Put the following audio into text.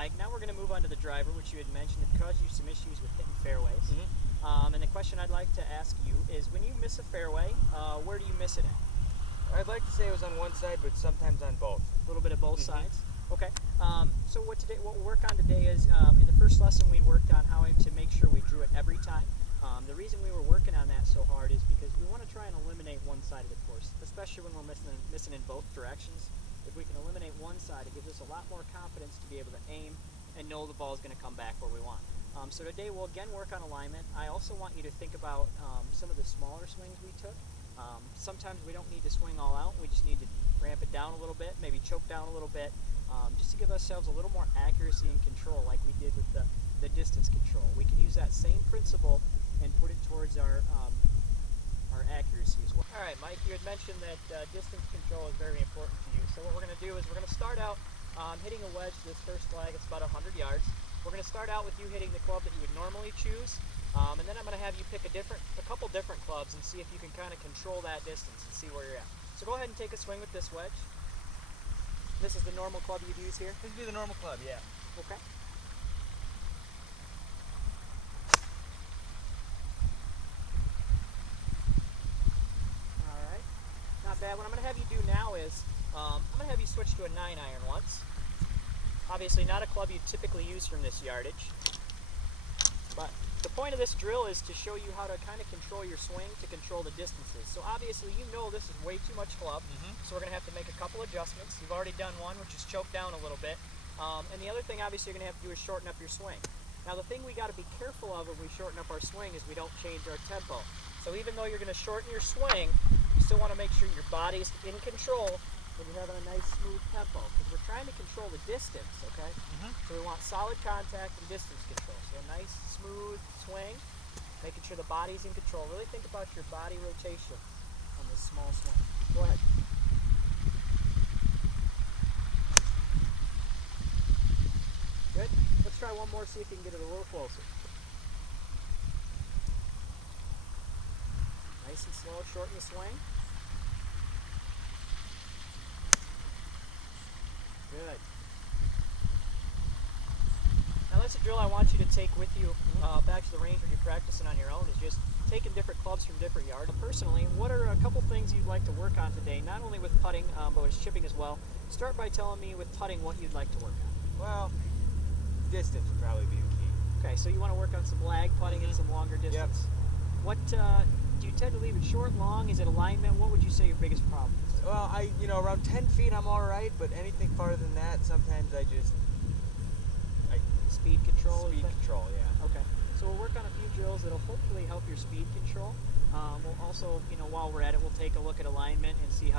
Mike. Now we're going to move on to the driver, which you had mentioned it caused you some issues with hitting fairways. And the question I'd like to ask you is, when you miss a fairway, where do you miss it at? I'd like to say it was on one side, but sometimes on both. A little bit of both sides. Okay. So what we'll work on today is, in the first lesson we worked on how to make sure we drew it every time. The reason we were working on that so hard is because we want to try and eliminate one side of the course, especially when we're missing in both directions. If we can eliminate one side, it gives us a lot more confidence to be able to aim and know the ball is going to come back where we want. So today we'll again work on alignment. I also want you to think about some of the smaller swings we took. Sometimes we don't need to swing all out. We just need to ramp it down a little bit, maybe choke down a little bit, just to give ourselves a little more accuracy and control like we did with the distance control. We can use that same principle and put it towards our accuracy as well. All right, Mike, you had mentioned that distance control is very important to you. So what we're going to do is we're going to start out hitting a wedge to this first flag. It's about 100 yards. We're going to start out with you hitting the club that you would normally choose, and then I'm going to have you pick a couple different clubs and see if you can kind of control that distance and see where you're at. So go ahead and take a swing with this wedge. This is the normal club you'd use here? This would be the normal club, yeah. Okay. Alright. Not bad. What I'm going to have you do now is, I'm going to have you switch to a 9-iron once. Obviously not a club you'd typically use from this yardage. But the point of this drill is to show you how to kind of control your swing to control the distances. So obviously you know this is way too much club, so we're going to have to make a couple adjustments. You've already done one, which is choke down a little bit. And the other thing obviously you're going to have to do is shorten up your swing. Now the thing we got to be careful of when we shorten up our swing is we don't change our tempo. So even though you're going to shorten your swing, you still want to make sure your body's in control when you're having a nice smooth tempo, because we're trying to control the distance, okay? So we want solid contact and distance control. So a nice smooth swing, making sure the body's in control. Really think about your body rotation on this small swing. Go ahead. Good. Let's try one more, see if you can get it a little closer. Nice and slow, shorten the swing. Good. Now that's a drill I want you to take with you back to the range when you're practicing on your own, is just taking different clubs from different yards. Personally, what are a couple things you'd like to work on today, not only with putting, but with chipping as well? Start by telling me with putting what you'd like to work on. Well, distance would probably be the key. Okay, so you want to work on some lag putting and some longer distance. Yep. What do you tend to leave it short, long? Is it alignment? What would you say your biggest problem is? Well, around 10 feet I'm all right, but anything farther than that, sometimes Speed control? Speed control, yeah. Okay. So we'll work on a few drills that'll hopefully help your speed control. We'll also, while we're at it, we'll take a look at alignment and see how